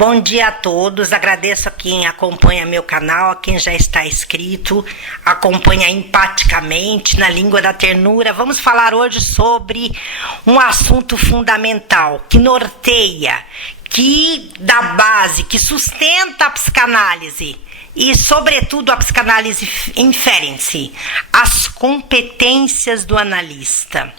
Bom dia a todos, agradeço a quem acompanha meu canal, a quem já está inscrito, acompanha empaticamente na língua da ternura. Vamos falar hoje sobre um assunto fundamental que norteia, que dá base, que sustenta a psicanálise e, sobretudo, a psicanálise Ferenczi, as competências do analista.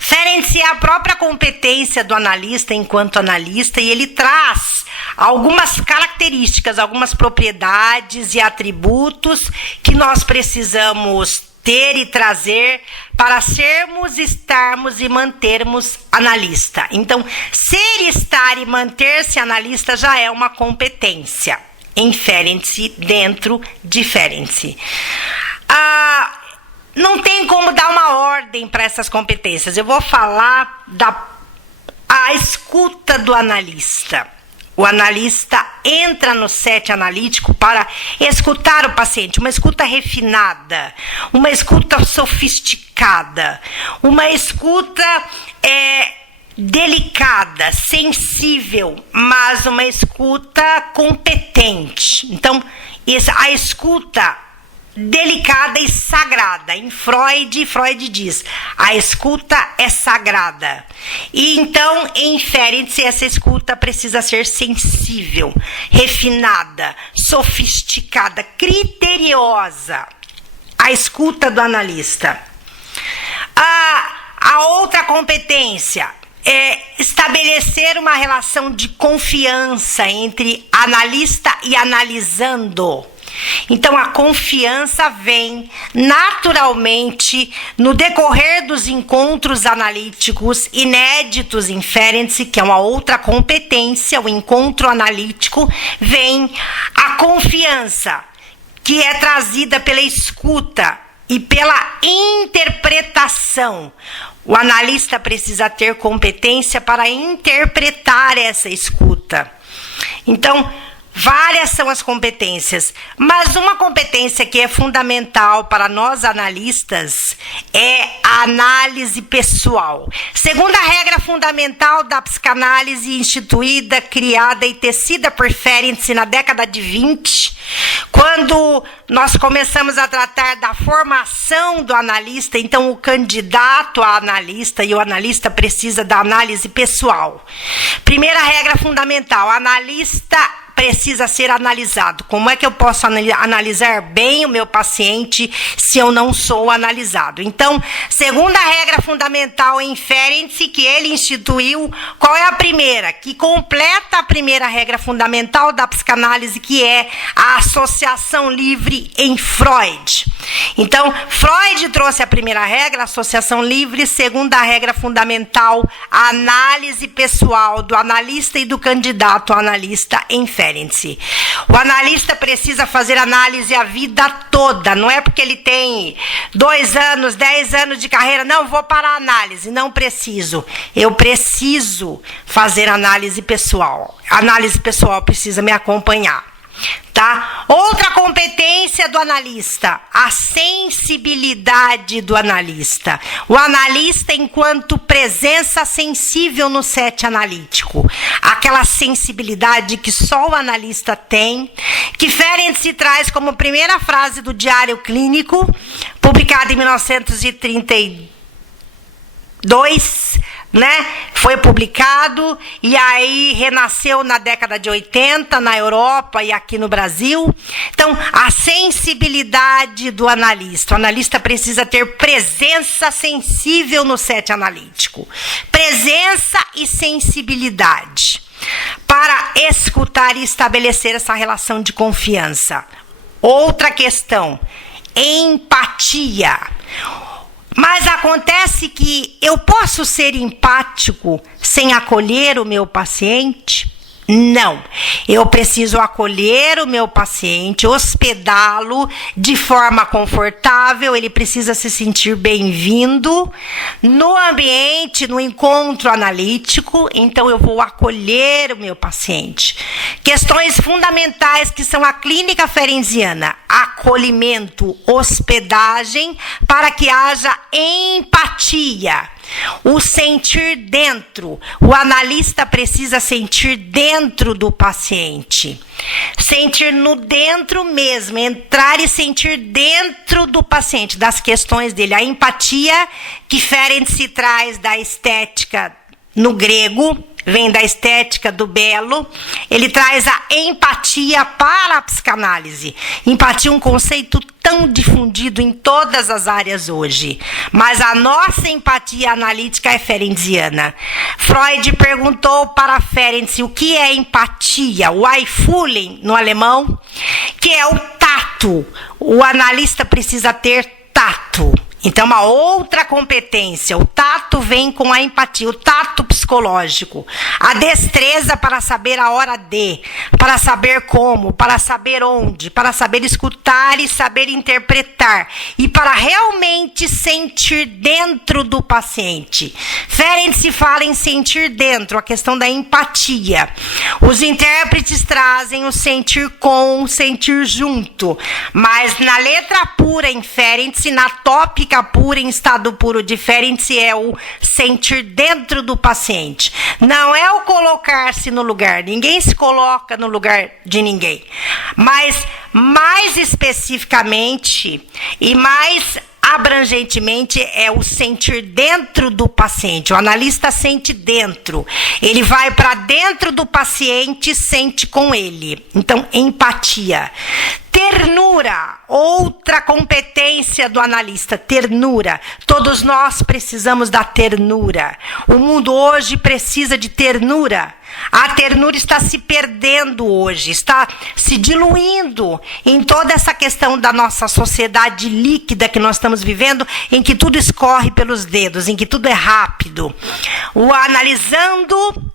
Ferenczi é a própria competência do analista enquanto analista e ele traz algumas características, algumas propriedades e atributos que nós precisamos ter e trazer para sermos, estarmos e mantermos analista. Então, ser, estar e manter-se analista já é uma competência em Ferenczi, dentro de Ferenczi. Não tem como dar uma ordem para essas competências. Eu vou falar da escuta do analista. O analista entra no set analítico para escutar o paciente, uma escuta refinada, uma escuta sofisticada, uma escuta delicada, sensível, mas uma escuta competente. Então, a escuta delicada e sagrada. Em Freud diz, a escuta é sagrada. E então, em Ferenczi, essa escuta precisa ser sensível, refinada, sofisticada, criteriosa. A escuta do analista. A outra competência é estabelecer uma relação de confiança entre analista e analisando. Então, a confiança vem naturalmente no decorrer dos encontros analíticos inéditos em Ferenczi, que é uma outra competência, o encontro analítico, vem a confiança, que é trazida pela escuta e pela interpretação. O analista precisa ter competência para interpretar essa escuta. Então, várias são as competências, mas uma competência que é fundamental para nós analistas é a análise pessoal. Segunda regra fundamental da psicanálise instituída, criada e tecida por Ferenczi na década de 20, quando nós começamos a tratar da formação do analista, então o candidato a analista e o analista precisa da análise pessoal. Primeira regra fundamental, analista precisa ser analisado. Como é que eu posso analisar bem o meu paciente se eu não sou analisado? Então, segunda regra fundamental em Ferenczi, que ele instituiu, qual é a primeira? Que completa a primeira regra fundamental da psicanálise, que é a associação livre em Freud. Então, Freud trouxe a primeira regra, a associação livre. Segunda regra fundamental, a análise pessoal do analista e do candidato a analista em Ferenczi. O analista precisa fazer análise a vida toda, não é porque ele tem 2 anos, 10 anos de carreira, não, vou parar a análise, não preciso. Eu preciso fazer análise pessoal. A análise pessoal precisa me acompanhar. Tá? Outra competência do analista, a sensibilidade do analista. O analista enquanto presença sensível no set analítico. Aquela sensibilidade que só o analista tem, que Ferenczi traz como primeira frase do Diário Clínico, publicado em 1932, né? Foi publicado e aí renasceu na década de 80 na Europa e aqui no Brasil. Então, a sensibilidade do analista. O analista precisa ter presença sensível no set analítico. Presença e sensibilidade para escutar e estabelecer essa relação de confiança. Outra questão, empatia. Mas acontece que eu posso ser empático sem acolher o meu paciente? Não. Eu preciso acolher o meu paciente, hospedá-lo de forma confortável, ele precisa se sentir bem-vindo no ambiente, no encontro analítico, então eu vou acolher o meu paciente. Questões fundamentais que são a clínica ferenciana: acolhimento, hospedagem, para que haja empatia. O sentir dentro. O analista precisa sentir dentro do paciente. Sentir no dentro mesmo, entrar e sentir dentro do paciente, das questões dele. A empatia, que Ferenczi traz da estética no grego, vem da estética do belo. Ele traz a empatia para a psicanálise. Empatia é um conceito tão difundido em todas as áreas hoje, mas a nossa empatia analítica é ferenciana. Freud perguntou para Ferenczi o que é empatia, o Einfühlen no alemão, que é o tato. O analista precisa ter tato. Então, uma outra competência. O tato vem com a empatia, o tato psicológico. A destreza para saber a hora de, para saber como, para saber onde, para saber escutar e saber interpretar. E para realmente sentir dentro do paciente. Ferenczi fala em sentir dentro, a questão da empatia. Os intérpretes trazem o sentir com, o sentir junto. Mas na letra pura em Ferenczi, na tópica pura, em estado puro de Ferenczi, é o sentir dentro do paciente. Não é o colocar-se no lugar. Ninguém se coloca no lugar de ninguém. Mas, mais especificamente e mais abrangentemente, é o sentir dentro do paciente. O analista sente dentro. Ele vai para dentro do paciente e sente com ele. Então, empatia. Ternura, outra competência do analista, ternura. Todos nós precisamos da ternura. O mundo hoje precisa de ternura. A ternura está se perdendo hoje, está se diluindo em toda essa questão da nossa sociedade líquida que nós estamos vivendo, em que tudo escorre pelos dedos, em que tudo é rápido. O analisando,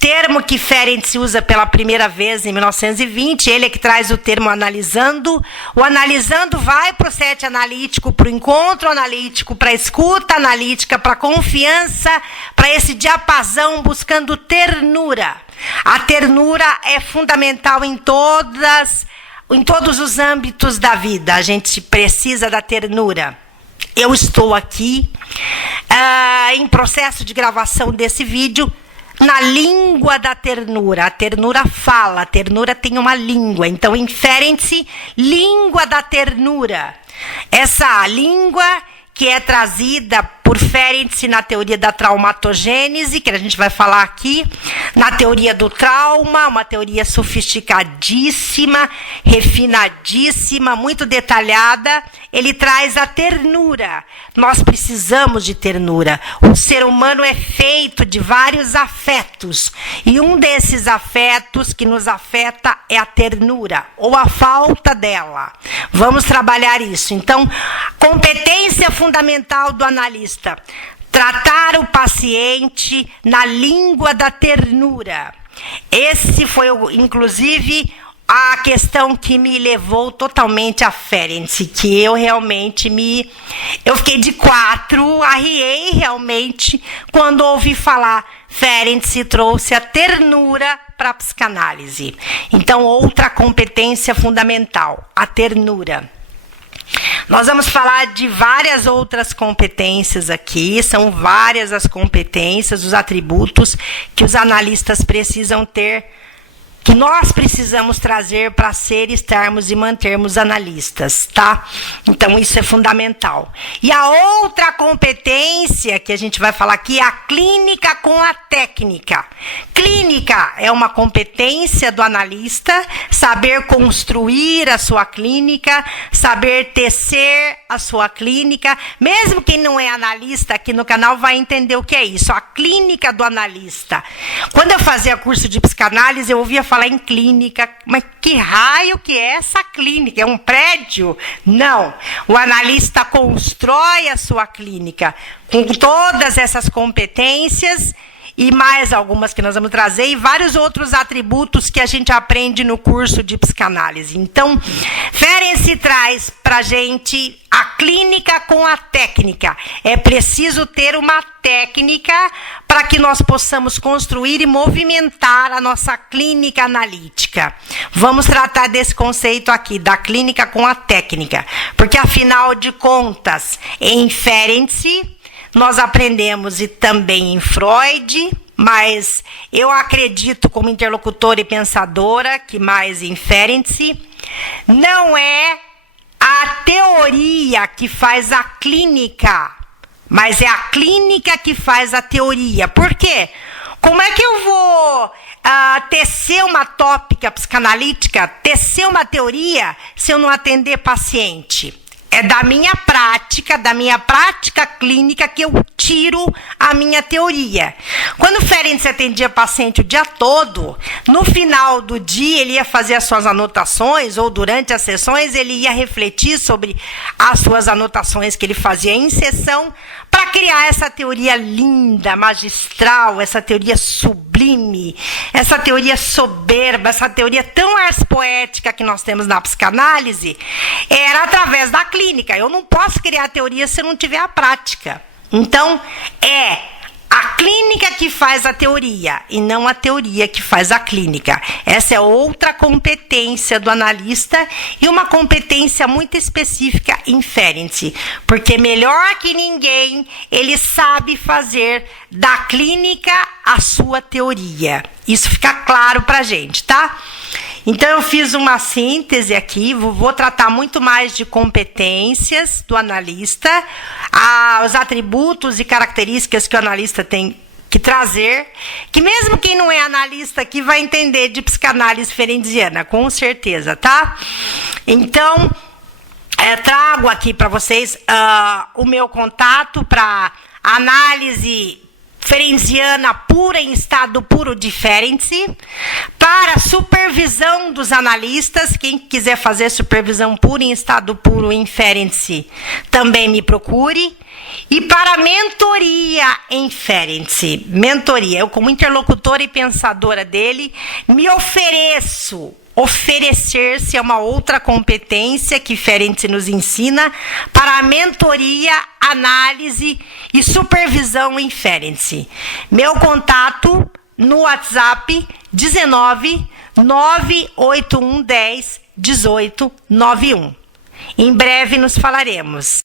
termo que Ferenczi usa pela primeira vez em 1920, ele é que traz o termo analisando. O analisando vai para o set analítico, para o encontro analítico, para a escuta analítica, para a confiança, para esse diapasão buscando ternura. A ternura é fundamental em todos os âmbitos da vida. A gente precisa da ternura. Eu estou aqui em processo de gravação desse vídeo, na língua da ternura. A ternura fala, a ternura tem uma língua. Então, em Ferenczi, língua da ternura. Essa língua que é trazida por Ferenczi na teoria da traumatogênese, que a gente vai falar aqui, na teoria do trauma, uma teoria sofisticadíssima, refinadíssima, muito detalhada. Ele traz a ternura. Nós precisamos de ternura. O ser humano é feito de vários afetos. E um desses afetos que nos afeta é a ternura, ou a falta dela. Vamos trabalhar isso. Então, competência fundamental do analista: tratar o paciente na língua da ternura. Esse foi, inclusive, a questão que me levou totalmente a Ferenczi, que eu realmente eu fiquei de quatro, arriei realmente quando ouvi falar. Ferenczi trouxe a ternura para a psicanálise. Então, outra competência fundamental, a ternura. Nós vamos falar de várias outras competências aqui, são várias as competências, os atributos que os analistas precisam ter, que nós precisamos trazer para ser, estarmos e mantermos analistas, tá? Então, isso é fundamental. E a outra competência que a gente vai falar aqui é a clínica com a técnica. Clínica é uma competência do analista, saber construir a sua clínica, saber tecer a sua clínica. Mesmo quem não é analista aqui no canal vai entender o que é isso, a clínica do analista. Quando eu fazia curso de psicanálise, eu ouvia falar em clínica, mas que raio que é essa clínica? É um prédio? Não. O analista constrói a sua clínica com todas essas competências e mais algumas que nós vamos trazer, e vários outros atributos que a gente aprende no curso de psicanálise. Então, Ferenczi traz para a gente a clínica com a técnica. É preciso ter uma técnica para que nós possamos construir e movimentar a nossa clínica analítica. Vamos tratar desse conceito aqui, da clínica com a técnica, porque afinal de contas, em Ferenczi, nós aprendemos e também em Freud, mas eu acredito como interlocutora e pensadora que mais em Ferenczi, não é a teoria que faz a clínica, mas é a clínica que faz a teoria. Por quê? Como é que eu vou tecer uma tópica psicanalítica, tecer uma teoria, se eu não atender paciente? É da minha prática clínica que eu tiro a minha teoria. Quando o Ferenczi atendia paciente o dia todo, no final do dia ele ia fazer as suas anotações, ou durante as sessões ele ia refletir sobre as suas anotações que ele fazia em sessão, para criar essa teoria linda, magistral, essa teoria sublime, essa teoria soberba, essa teoria tão ars poética que nós temos na psicanálise, era através da clínica. Eu não posso criar teoria se eu não tiver a prática. Então, é a clínica que faz a teoria e não a teoria que faz a clínica. Essa é outra competência do analista e uma competência muito específica em Ferenczi, porque melhor que ninguém, ele sabe fazer da clínica a sua teoria. Isso fica claro pra gente, tá? Então, eu fiz uma síntese aqui, vou tratar muito mais de competências do analista, os atributos e características que o analista tem que trazer, que mesmo quem não é analista aqui vai entender de psicanálise ferenciana, com certeza, tá? Então, trago aqui para vocês o meu contato para análise ferenciana pura em estado puro de Ferenczi, para supervisão dos analistas, quem quiser fazer supervisão pura em estado puro em Ferenczi, também me procure, e para mentoria em Ferenczi. Mentoria, eu como interlocutora e pensadora dele, me ofereço. Oferecer-se é uma outra competência que Ferenczi nos ensina para a mentoria, análise e supervisão em Ferenczi. Meu contato no WhatsApp 19 98110 1891. Em breve nos falaremos.